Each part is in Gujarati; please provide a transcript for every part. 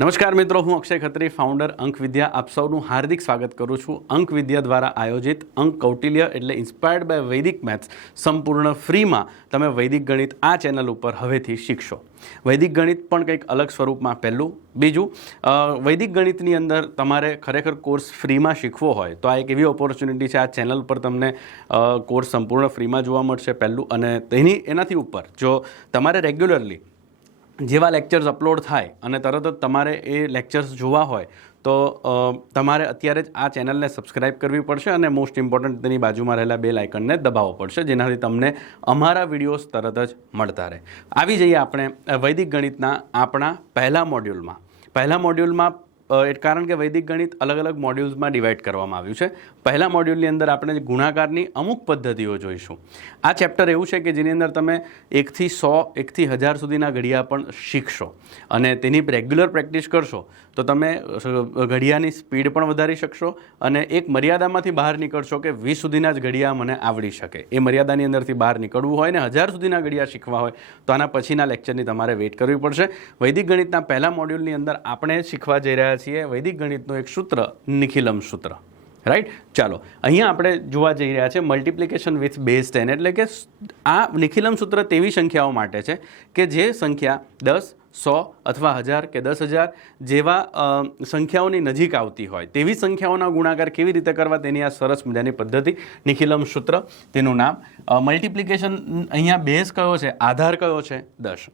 નમસ્કાર મિત્રો, હું અક્ષય ખત્રી, ફાઉન્ડર અંક વિદ્યા. આપ સૌનું હાર્દિક સ્વાગત કરું છું. અંક વિદ્યા દ્વારા આયોજિત અંક કૌટિલ્ય એટલે ઇન્સ્પાયર્ડ બાય વૈદિક મેથ્સ સંપૂર્ણ ફ્રીમાં તમે વૈદિક ગણિત આ ચેનલ ઉપર હવેથી શીખશો. વૈદિક ગણિત પણ કંઈક અલગ સ્વરૂપમાં પહેલું. બીજું, વૈદિક ગણિતની અંદર તમારે ખરેખર કોર્સ ફ્રીમાં શીખવો હોય તો આ એક એવી ઓપોર્ચ્યુનિટી છે. આ ચેનલ પર તમને કોર્સ સંપૂર્ણ ફ્રીમાં જોવા મળશે પહેલું. અને એનાથી ઉપર જો તમારે રેગ્યુલરલી જેવા લેક્ચર્સ અપલોડ થાય અને તરત જ તમારે એ લેક્ચર્સ જોવા હોય તો તમારે અત્યારે જ આ ચેનલને સબસ્ક્રાઇબ કરવી પડશે અને મોસ્ટ ઇમ્પોર્ટન્ટ તેની બાજુમાં રહેલા બેલ આઇકનને દબાવવો પડશે, જેનાથી તમને અમારા વિડીયોઝ તરત જ મળતા રહે. આવી જઈએ આપણે વૈદિક ગણિતના આપણા પહેલા મોડ્યુલમાં. કારણ કે વૈદિક ગણિત અલગ અલગ મોડ્યુલ્સમાં ડિવાઈડ કરવામાં આવ્યું છે. પહેલા મોડ્યુલની અંદર આપણે ગુણાકારની અમુક પદ્ધતિઓ જોઈશું. આ ચેપ્ટર એવું છે કે જેની અંદર તમે 1 થી 100, 1 થી 1000 સુધીના ઘડિયા પણ શીખશો અને તેની રેગ્યુલર પ્રેક્ટિસ કરશો તો તમે ઘડિયાની સ્પીડ પણ વધારી શકશો અને એક મર્યાદામાંથી બહાર નીકળશો કે 20 સુધીના જ ઘડિયા મને આવડી શકે. એ મર્યાદાની અંદરથી બહાર નીકળવું હોય ને 1000 સુધીના ઘડિયા શીખવા હોય તો આના પછીના લેક્ચરની તમારે વેઇટ કરવી પડશે. વૈદિક ગણિતના પહેલા મોડ્યુલની અંદર આપણે શીખવા જઈ રહ્યા છીએ વૈદિક ગણિતનું એક સૂત્ર, નિખિલમ સૂત્ર. રાઈટ, ચાલો અહીંયા આપણે જોવા જઈ રહ્યા છે મલ્ટિપ્લિકેશન વિથ બેઝ 10. એટલે કે આ નિખિલમ સૂત્ર તેવી સંખ્યાઓ માટે છે કે જે સંખ્યા 10, 100 અથવા 1000 કે 10,000 જેવા સંખ્યાઓની નજીક આવતી હોય તેવી સંખ્યાઓના ગુણાકાર કેવી રીતે કરવા તેની આ સરસ મજાની પદ્ધતિ નિખિલમ સૂત્ર. તેનું નામ મલ્ટિપ્લિકેશન. અહીંયા બેઝ કયો છે, આધાર કયો છે, 10.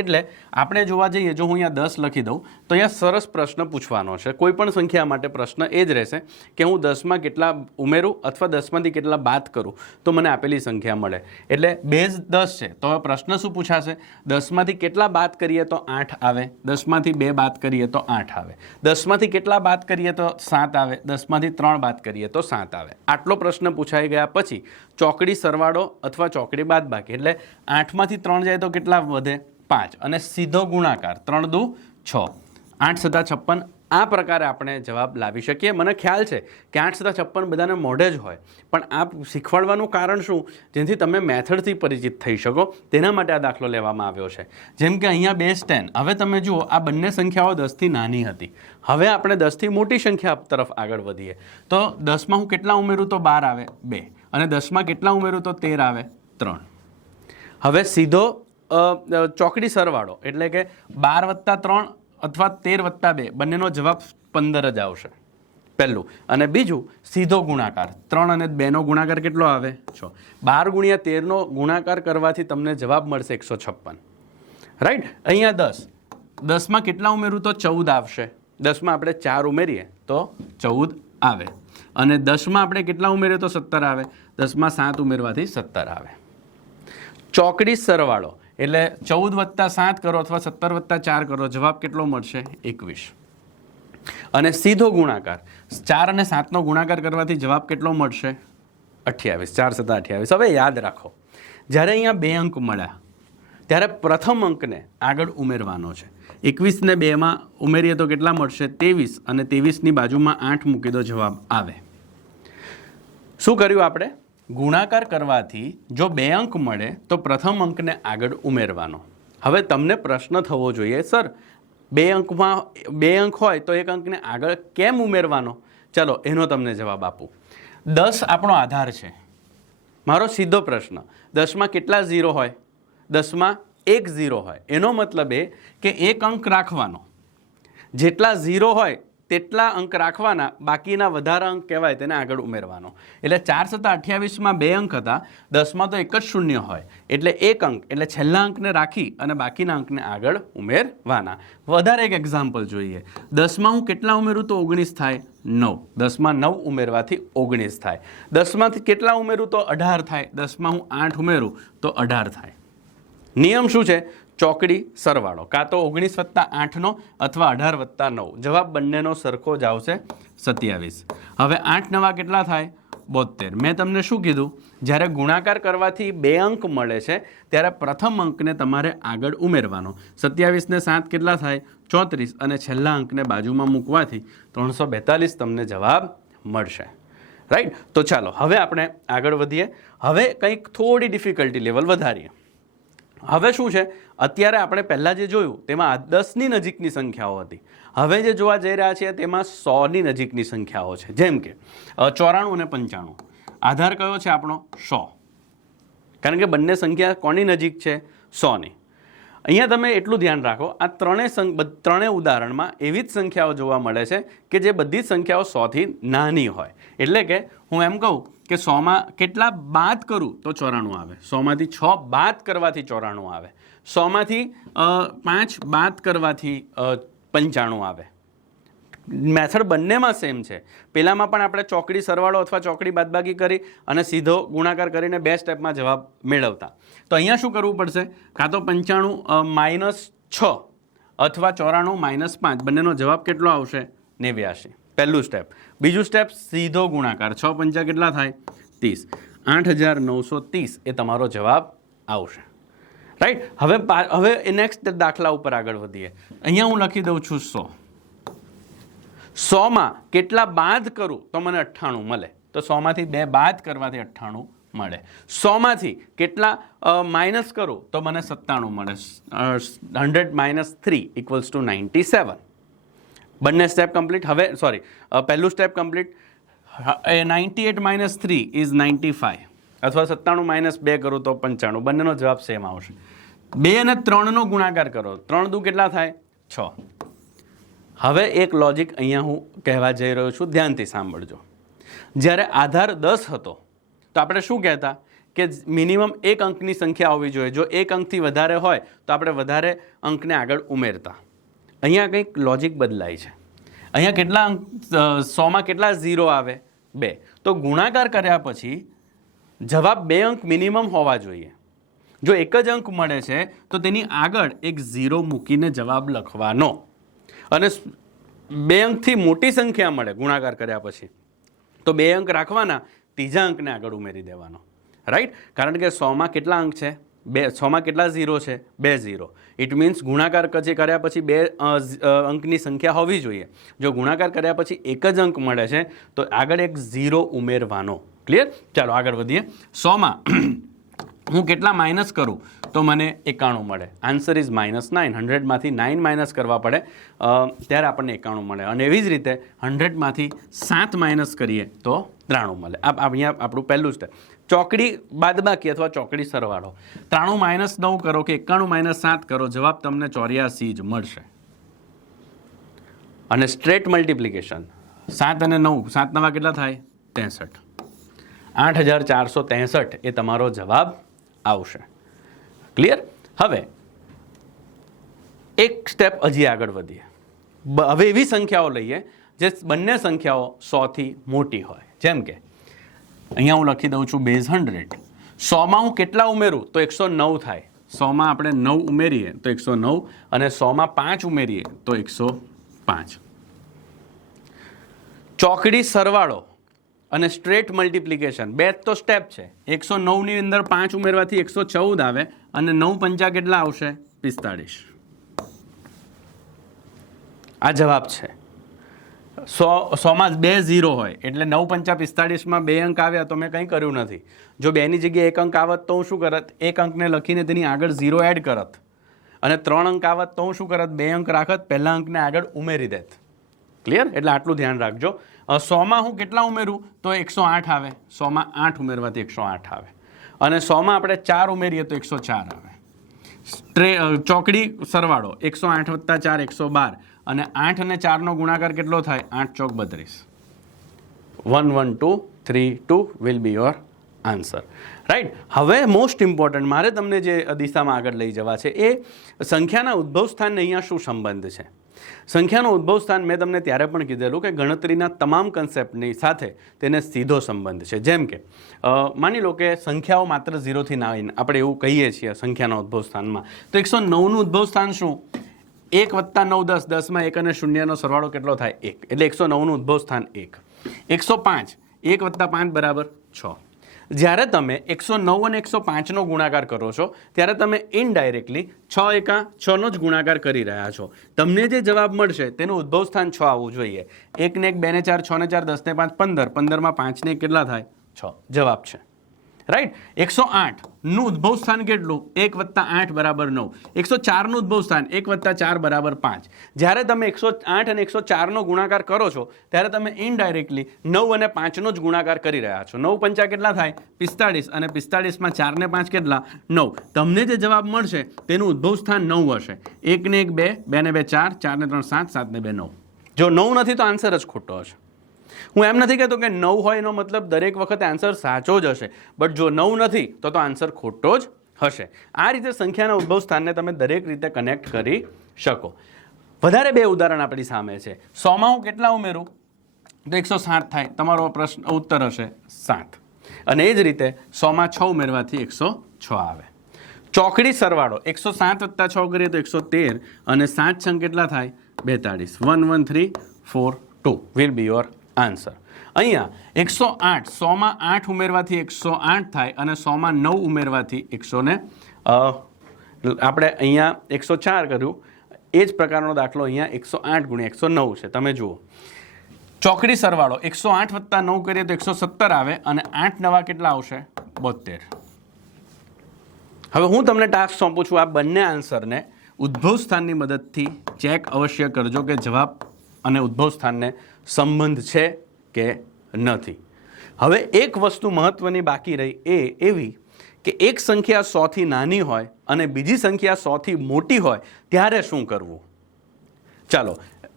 એટલે આપણે જોવા જઈએ, જો હું અહીંયા 10 લખી દઉં તો અહીંયા સરસ પ્રશ્ન પૂછવાનો છે. કોઈ પણ સંખ્યા માટે પ્રશ્ન એ જ રહેશે કે હું 10માં કેટલા ઉમેરું અથવા 10માંથી કેટલા બાદ કરું તો મને આપેલી સંખ્યા મળે. એટલે બેઝ 10 છે તો હવે પ્રશ્ન શું પૂછાશે? 10માંથી કેટલા બાદ કરીએ તો 8 આવે, 10માંથી 2 બાદ કરીએ તો 8 આવે, 10માંથી કેટલા બાદ કરીએ તો 7 આવે, 10માંથી 3 બાદ કરીએ તો 7 આવે. આટલો પ્રશ્ન પૂછાઈ ગયા પછી ચોકડી સરવાળો અથવા ચોકડી બાદબાકી. એટલે 8માંથી 3 જાય તો કેટલા વધે? 5. અને સીધો ગુણાકાર 3 દુ 6, 8 સતા 56. આ પ્રકારે આપણે જવાબ લાવી શકીએ. મને ખ્યાલ છે કે 8 સતા 56 બધાને મોઢે જ હોય, પણ આ શીખવાડવાનું કારણ શું? જેથી તમે મેથડથી પરિચિત થઈ શકો તેના માટે આ દાખલો લેવામાં આવ્યો છે. જેમ કે અહીંયા બેઝ 10. હવે તમે જુઓ, આ બંને સંખ્યાઓ 10થી નાની હતી. હવે આપણે 10થી મોટી સંખ્યા તરફ આગળ વધીએ તો 10માં હું કેટલા ઉમેરું તો 12 આવે 2, અને 10માં કેટલા ઉમેરું તો 13 આવે 3. હવે સીધો ચોકડી સરવાળો એટલે કે 12 + 3 અથવા 13 + 2 બંનેનો જવાબ 15 જ આવશે પહેલું. અને બીજું સીધો ગુણાકાર 3 અને 2નો ગુણાકાર કેટલો આવે? 6. 12 × 13નો ગુણાકાર કરવાથી તમને જવાબ મળશે 156. રાઈટ. અહીંયા 10માં કેટલા ઉમેરું તો 14 આવશે. 10માં આપણે 4 ઉમેરીએ તો 14 આવે. અને 10માં આપણે કેટલા ઉમેરીએ તો 17 આવે. 10માં 7 ઉમેરવાથી 17 આવે. ચોકડી સરવાળો એટલે 14 + 7 કરો અથવા 17 + 4 કરો, જવાબ કેટલો મળશે? 21. અને સીધો ગુણાકાર 4 અને 7નો ગુણાકાર કરવાથી જવાબ કેટલો મળશે? 28. 4 સતા 28. હવે યાદ રાખો, જ્યારે અહીંયા 2 અંક મળ્યા ત્યારે પ્રથમ અંકને આગળ ઉમેરવાનો છે. 21 ને 2માં ઉમેરીએ તો કેટલા મળશે? 23. અને 23ની બાજુમાં 8 મૂકી દો, જવાબ આવે. શું કર્યું આપણે? ગુણાકાર કરવાથી જો 2 અંક મળે તો પ્રથમ અંકને આગળ ઉમેરવાનો. હવે તમને પ્રશ્ન થવો જોઈએ, સર 2 અંકમાં 2 અંક હોય તો 1 અંકને આગળ કેમ ઉમેરવાનો? ચલો એનો તમને જવાબ આપું. 10 આપણો આધાર છે. મારો સીધો પ્રશ્ન, 10માં કેટલા 0 હોય? 10માં 1 0 હોય. એનો મતલબ એ કે 1 અંક રાખવાનો, જેટલા 0 હોય તેટલા અંક રાખવાના, બાકીના વધારા અંક કહેવાય તેને આગળ ઉમેરવાનો. એટલે 4 સતા 28માં 2 અંક હતા, 10માં તો એક જ શૂન્ય હોય એટલે 1 અંક એટલે છેલ્લા અંકને રાખી અને બાકીના અંકને આગળ ઉમેરવાના. વધારે એક એક્ઝામ્પલ જોઈએ. 10માં હું કેટલા ઉમેરું તો 19 થાય? 9. 10માં 9 ઉમેરવાથી 19 થાય. 10માંથી કેટલા ઉમેરું તો 18 થાય. 10માં હું 8 ઉમેરું તો 18 થાય. નિયમ શું છે? ચોકડી સરવાળો, કાં તો 19 + 8નો અથવા 18 + 9. જવાબ બંનેનો સરખો જ આવશે, 27. હવે 8 નવા કેટલા થાય? 72. મેં તમને શું કીધું? જ્યારે ગુણાકાર કરવાથી 2 અંક મળે છે ત્યારે પ્રથમ અંકને તમારે આગળ ઉમેરવાનો. 27 ને 7 કેટલા થાય? 34. અને છેલ્લા અંકને બાજુમાં મૂકવાથી 342 તમને જવાબ મળશે. રાઈટ. તો ચાલો હવે આપણે આગળ વધીએ. હવે કંઈક થોડી ડિફિકલ્ટી લેવલ વધારીએ. હવે શું છે? અત્યારે આપણે પહેલાં જે જોયું તેમાં 10ની નજીકની સંખ્યાઓ હતી. હવે જે જોવા જઈ રહ્યા છીએ તેમાં 100ની નજીકની સંખ્યાઓ છે. જેમ કે 94 અને 95. આધાર કયો છે આપણો? 100. કારણ કે બંને સંખ્યા કોની નજીક છે? 100ની. અહીંયા તમે એટલું ધ્યાન રાખો, આ ત્રણેય ઉદાહરણમાં એવી જ સંખ્યાઓ જોવા મળે છે કે જે બધી સંખ્યાઓ 100થી નાની હોય. એટલે કે હું એમ કહું કે 100માં કેટલા બાદ કરું તો 94 આવે, 100માંથી 6 બાદ કરવાથી 94 આવે, 100માંથી 5 બાદ કરવાથી 95 આવે. મેથડ બંનેમાં સેમ છે. પહેલામાં પણ આપણે ચોકડી સરવાળો અથવા ચોકડી બાદબાકી કરી અને સીધો ગુણાકાર કરીને 2 સ્ટેપમાં જવાબ મેળવતા. તો અહીંયા શું કરવું પડશે? કાં તો 95 -6 અથવા 94 -5, બંનેનો જવાબ કેટલો આવશે? 89. પહેલું સ્ટેપ. બીજું સ્ટેપ સીધો ગુણાકાર, 6 5 કેટલા થાય? 30. 8930 એ તમારો જવાબ આવશે. રાઈટ. હવે નેક્સ્ટ દાખલા ઉપર આગળ વધીએ. અહીંયા હું લખી દઉં છું 100. 100માં કેટલા બાદ કરું તો મને 98 મળે? તો 100માંથી 2 બાદ કરવાથી 98 મળે. 100માંથી કેટલા માઇનસ કરું તો મને 97 મળે. 100 - 3 = 97. બંને સ્ટેપ કમ્પ્લીટ. હવે પહેલું સ્ટેપ કમ્પ્લીટ. 98 - 3 = 95 અથવા 97 - 2 કરું તો 95. બંનેનો જવાબ સેમ આવશે. 2 અને 3નો ગુણાકાર કરો, 3 દુ કેટલા થાય? 6. હવે એક લોજિક અહીંયા હું કહેવા જઈ રહ્યો છું, ધ્યાનથી સાંભળજો. જ્યારે આધાર 10 હતો તો આપણે શું કહેતા કે મિનિમમ 1 અંકની સંખ્યા હોવી જોઈએ. જો 1 અંકથી વધારે હોય તો આપણે વધારે અંકને આગળ ઉમેરતા. અહીંયા કંઈક લોજિક બદલાય છે. અહીંયા કેટલા અંક? 100માં કેટલા 0 આવે? 2. તો ગુણાકાર કર્યા પછી જવાબ 2 અંક મિનિમમ હોવા જોઈએ. જો 1 જ અંક મળે છે તો તેની આગળ એક 0 મૂકીને જવાબ લખવાનો. અને 2 અંકથી મોટી સંખ્યા મળે ગુણાકાર કર્યા પછી તો 2 અંક રાખવાના, ત્રીજા અંકને આગળ ઉમેરી દેવાનો. રાઈટ. કારણ કે 100માં કેટલા અંક છે? 100માં કેટલા 0 છે? 2 0. ઇટ મીન્સ ગુણાકાર કર્યા પછી 2 અંકની સંખ્યા હોવી જોઈએ. જો ગુણાકાર કર્યા પછી 1 જ અંક મળે છે તો આગળ એક 0 ઉમેરવાનો. ક્લિયર? ચાલો આગળ વધીએ. 100માં હું કેટલા માઇનસ કરું તો મને 91 મળે. Answer is -9. 100માંથી 9 માઇનસ કરવા પડે ત્યારે આપણને 91 મળે. અને એવી જ રીતે 100માંથી 7 માઇનસ કરીએ તો 93 મળે. અહીંયા આપણું પહેલું સ્ટેપ. ચોકડી બાદબાકી અથવા ચોકડી સરવાળો. 93 - 9 કરો કે 91 - 7 કરો, જવાબ તમને 84 જ મળશે. અને સ્ટ્રેટ મલ્ટિપ્લિકેશન 7 અને 9, 7 નવા કેટલા થાય? 63. 8463 એ તમારો જવાબ આવશે. ક્લિયર? હવે એક સ્ટેપ હજી આગળ વધીએ. હવે એવી સંખ્યાઓ લઈએ જે બંને સંખ્યાઓ 100થી મોટી હોય. જેમ કે અહીંયા હું લખી દઉં છું બેઝ 100. 100માં હું કેટલા ઉમેરું તો 109 થાય. 100માં આપણે 9 ઉમેરીએ તો 109 અને 100માં 5 ઉમેરીએ તો 105. ચોકડી સરવાળો અને સ્ટ્રેટ મલ્ટિપ્લિકેશન 2 તો સ્ટેપ છે. 109ની અંદર 5 ઉમેરવાથી 114 આવે અને 9 પંચા કેટલા આવશે? 45. આ જવાબ છે. 100માં 2 0 હોય એટલે 9 પંચા 45માં 2 અંક આવ્યા તો મેં કંઈ કર્યું નથી. જો 2ની જગ્યાએ 1 અંક આવત તો હું શું કરત? 1 અંકને લખીને તેની આગળ 0 એડ કરત. અને 3 અંક આવત તો હું શું કરત? 2 અંક રાખત, પહેલા અંકને આગળ ઉમેરી દેત. ક્લિયર? એટલે આટલું ધ્યાન રાખજો. 100માં હું કેટલા ઉમેરું તો 108 આવે. 100માં 8 ઉમેરવાથી 108 આવે. અને 100માં આપણે 4 ઉમેરીએ તો 104 આવે. ચોકડી સરવાળો 108 + 4 112 અને 8 અને 4નો ગુણાકાર કેટલો થાય? 8 ચોક 32. 11232 will be your answer. Right. હવે મોસ્ટ ઇમ્પોર્ટન્ટ મારે તમને જે દિશામાં આગળ લઈ જવા છે એ સંખ્યાના ઉદ્ભવ સ્થાનને અહીંયા શું સંબંધ છે. સંખ્યાનું ઉદ્ભવ સ્થાન મેં તમને ત્યારે પણ કીધેલું કે ગણતરીના તમામ કન્સેપ્ટની સાથે તેને સીધો સંબંધ છે. જેમ કે માની લો કે સંખ્યાઓ માત્ર 0થી 9 આપણે એવું કહીએ છીએ સંખ્યાના ઉદ્ભવ સ્થાનમાં, તો 109નું ઉદ્ભવ સ્થાન શું? 1 + 9 10, 10માં 1 અને 0નો સરવાળો કેટલો થાય? 1. એટલે 109નું ઉદ્ભવ સ્થાન 1. 105 1 + 5 = 6. જ્યારે તમે 109 અને 105નો ગુણાકાર કરો છો ત્યારે તમે ઇનડાયરેક્ટલી 6 એકા 6નો જ ગુણાકાર કરી રહ્યા છો. તમને જે જવાબ મળશે તેનું ઉદ્ભવ સ્થાન 6 આવવું જોઈએ. 1 ને 1 2 ને 4 6 ને 4 10 ને 5 15, 15માં 5 ને કેટલા થાય? 6. જવાબ છે. રાઈટ. 108નું ઉદ્ભવ સ્થાન કેટલું? 1 + 8 = 9. 104નું ઉદ્ભવ સ્થાન 1 + 4 = 5. જ્યારે તમે 108 અને 104નો ગુણાકાર કરો છો ત્યારે તમે ઇનડાયરેક્ટલી 9 અને 5નો જ ગુણાકાર કરી રહ્યા છો. 9 પંચા કેટલા થાય? 45. અને 45માં 4 ને 5 કેટલા? 9. તમને જે જવાબ મળશે તેનું ઉદ્ભવ સ્થાન 9 હશે. 1 ને 1 2, 2 ને 2 4, 4 ને 3 7, 7 ને 2 9. જો 9 નથી તો આન્સર જ ખોટો હશે. હું એમ નથી કહેતો કે 9 હોય એનો મતલબ દરેક વખતે આન્સર સાચો જ હશે, બટ જો 9 નથી તો આન્સર ખોટો જ હશે. આ રીતે સંખ્યાના ઉદ્ભવ સ્થાનને તમે દરેક રીતે કનેક્ટ કરી શકો. વધારે 2 ઉદાહરણ આપણી સામે છે. 100માં હું કેટલા ઉમેરું તો 107 થાય. તમારો પ્રશ્ન ઉત્તર હશે 7. અને એ જ રીતે 100માં 6 ઉમેરવાથી 106 આવે. ચોકડી સરવાળો 107 + 6 કરીએ તો 113 અને 7 છંગ કેટલા થાય? 42. 1 1 3 4 2 વિલ બી યોર આન્સર. અહીંયા 108 100માં 8 ઉમેરવાથી 108 થાય અને 100માં 9 ઉમેરવાથી 100 ને આપણે અહીંયા 104 કર્યું. એ જ પ્રકારનો દાખલો અહીંયા 108 × 109 છે. તમે જુઓ ચોકડી સરવાળો 108 + 9 કરીએ તો 117 આવે અને 8 નવા કેટલા આવશે? 72. હવે હું તમને ટાસ્ક સોંપું છું, આ બંને આન્સરને ઉદ્ભવ સ્થાનની મદદથી ચેક અવશ્ય કરજો કે જવાબ અને ઉદ્ભવ સ્થાનને સંબંધ છે કે નથી. હવે એક વસ્તુ મહત્વની બાકી રહી એ એવી કે એક સંખ્યા 100થી નાની હોય અને બીજી સંખ્યા 100થી મોટી હોય ત્યારે શું કરવું? ચાલો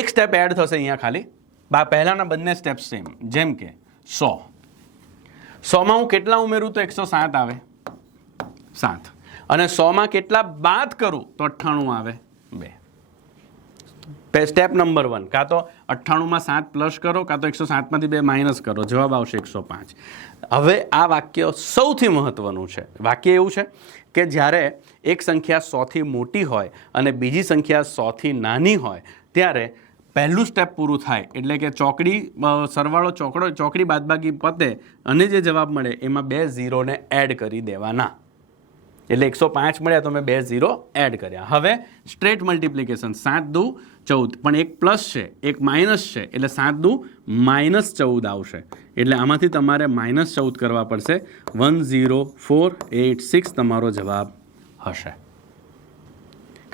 એક સ્ટેપ એડ થશે અહીંયા ખાલી. પહેલાના બંને સ્ટેપ સેમ. જેમ કે 100. 100માં હું કેટલા ઉમેરું તો 107 આવે? 7. અને 100માં કેટલા બાદ કરું તો 98 આવે? 2. સ્ટેપ નંબર 1, કાં તો 98માં 7 પ્લસ કરો કાં તો 107માંથી 2 માઇનસ કરો. જવાબ આવશે 105. હવે આ વાક્ય સૌથી મહત્વનું છે. વાક્ય એવું છે કે જ્યારે એક સંખ્યા 100થી મોટી હોય અને બીજી સંખ્યા 100થી નાની હોય ત્યારે પહેલું સ્ટેપ પૂરું થાય એટલે કે ચોકડી સરવાળો ચોકડી બાદબાકી પતે અને જે જવાબ મળે એમાં 2 ઝીરોને એડ કરી દેવાના. એટલે 105 મળ્યા તો મેં 2 ઝીરો એડ કર્યા. હવે સ્ટ્રેટ મલ્ટિપ્લિકેશન 7 દુ 14, પણ એક પ્લસ છે એક માઇનસ છે એટલે 7 દુ -14 આવશે. એટલે આમાંથી તમારે -14 કરવા પડશે. 10486 તમારો જવાબ હશે.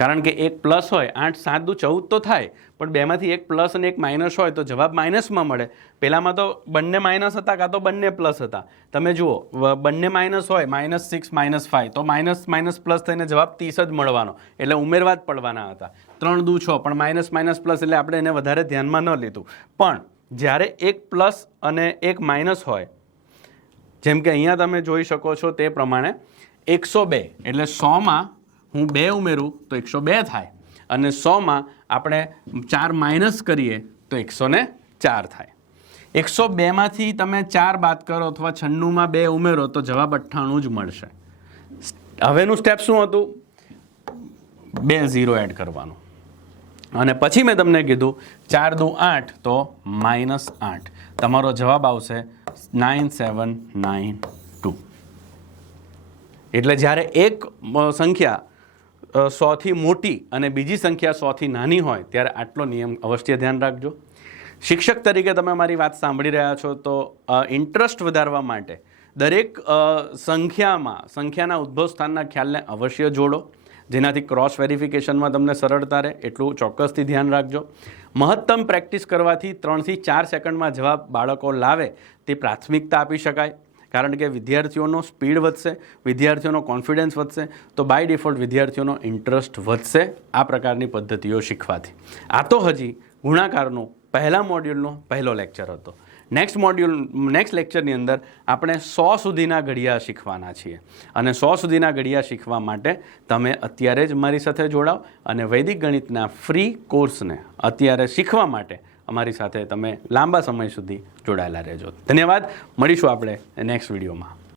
કારણ કે એક પ્લસ હોય 8 7 દુ 14 તો થાય, પણ બેમાંથી એક પ્લસ અને એક માઇનસ હોય તો જવાબ માઇનસમાં મળે. પહેલામાં તો બંને માઇનસ હતા કાં તો બંને પ્લસ હતા. તમે જુઓ બંને માઇનસ હોય -6 -5 તો માઇનસ પ્લસ થઈને જવાબ 30 જ મળવાનો, એટલે ઉમેરવા જ પડવાના હતા. 3 દુ 6 પણ માઇનસ પ્લસ એટલે આપણે એને વધારે ધ્યાનમાં ન લીધું. પણ જ્યારે એક પ્લસ અને એક માઇનસ હોય, જેમ કે અહીંયા તમે જોઈ શકો છો તે પ્રમાણે 102 એટલે 100માં હું 2 ઉમેરું તો 102 થાય અને 100માં આપણે 4 માઇનસ કરીએ તો 104 થાય. 102માંથી તમે 4 બાદ કરો અથવા 96માં 2 ઉમેરો તો જવાબ 98 જ મળશે. હવેનું સ્ટેપ શું હતું? 2 ઝીરો એડ કરવાનું. અને પછી મેં તમને કીધું 4 દુ 8 તો -8. તમારો જવાબ આવશે 9792. એટલે જ્યારે એક સંખ્યા 100થી મોટી અને બીજી સંખ્યા 100થી નાની હોય ત્યારે આટલો નિયમ અવશ્ય ધ્યાન રાખજો. શિક્ષક તરીકે તમે મારી વાત સાંભળી રહ્યા છો તો ઇન્ટરેસ્ટ વધારવા માટે દરેક સંખ્યાના ઉદ્ભવ સ્થાનના ખ્યાલને અવશ્ય જોડો, જેનાથી ક્રોસ વેરિફિકેશનમાં તમને સરળતા રહે. એટલું ચોક્કસથી ધ્યાન રાખજો. મહત્તમ પ્રેક્ટિસ કરવાથી 3 થી 4 સેકન્ડમાં જવાબ બાળકો લાવે તે પ્રાથમિકતા આપી શકાય. કારણ કે વિદ્યાર્થીઓનો સ્પીડ વધશે, વિદ્યાર્થીઓનો કોન્ફિડન્સ વધશે, તો બાય ડિફોલ્ટ વિદ્યાર્થીઓનો ઇન્ટરેસ્ટ વધશે આ પ્રકારની પદ્ધતિઓ શીખવાથી. આ તો હજી ગુણાકારનો પહેલા મોડ્યુલનો પહેલો લેક્ચર હતો. નેક્સ્ટ લેક્ચરની અંદર આપણે 100 સુધીના ઘડિયા શીખવાના છીએ. અને 100 સુધીના ઘડિયા શીખવા માટે તમે અત્યારે જ મારી સાથે જોડાઓ અને વૈદિક ગણિતના ફ્રી કોર્સને અત્યારે શીખવા માટે અમારી સાથે તમે લાંબા સમય સુધી જોડાયેલા રહેજો. ધન્યવાદ. મળીશું આપણે નેક્સ્ટ વિડીયોમાં.